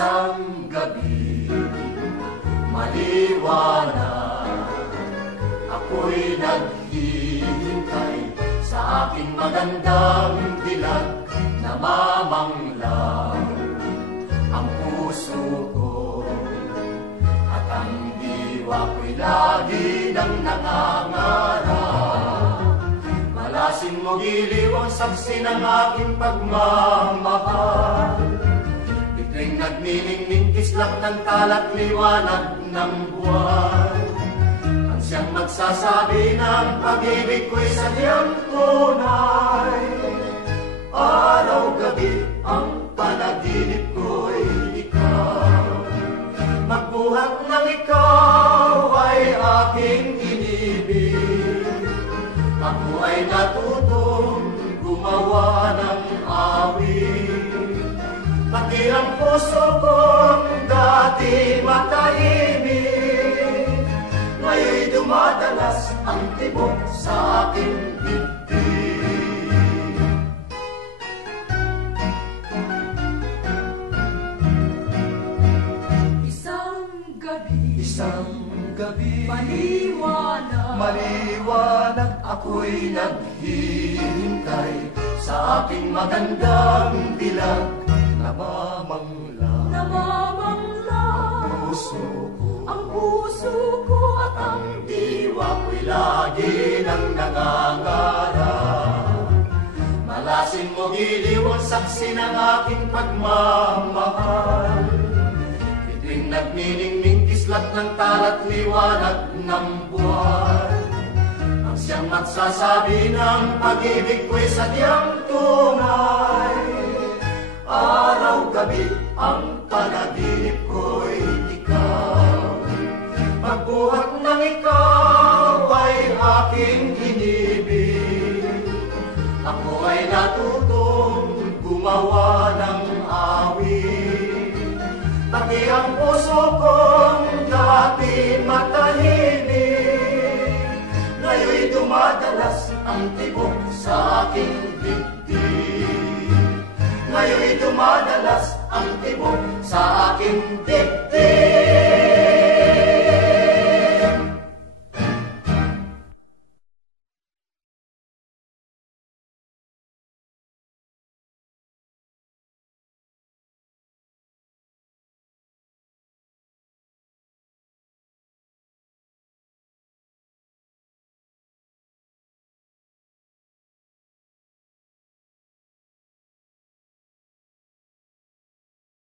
Isang gabi, maliwanag, ako'y naghihintay sa aking magandang dilag na mamanglang ang puso ko at ang diwa ko'y lagi nang nangangarap. Malasin mo giliw ang saksi ng aking pagmamahal. Tuwing nagniningning kislap ng kalat liwanag ng buwan, ang siyang magsasabi ng pag-ibig ko'y sadyang tunay. Araw-gabi ang panaginip ko'y ikaw, magbuhat ng ikaw ay aking inibig. Ako ay natutong gumawa ng awit, pati ang puso kong dati matahimik, ngayon'y dumadalas ang tibok sa aking dibdib. Isang gabi, maliwanag, ako'y naghihintay sa aking magandang dilag na mamanglang. Ang puso ko at ang diwa ko'y lagi nang nangangarap. Malasin mo giliw ang saksi ng aking pagmamahal. Tuwing nagniningning kislap ng talat liwanag ng buwan, ang siyang magsasabi ng pag-ibig ko'y sadyang tunay. Araw-gabi ang panaginip ko'y ikaw, magbuhat ng ikaw ay aking inibig. Ako ay natutong gumawa ng awit, pati ang puso kong dati matahimik, ngayon'y dumadalas ang tibok sa aking dibdib. Ngayon'y dumadalas ang tibok sa aking dibdib.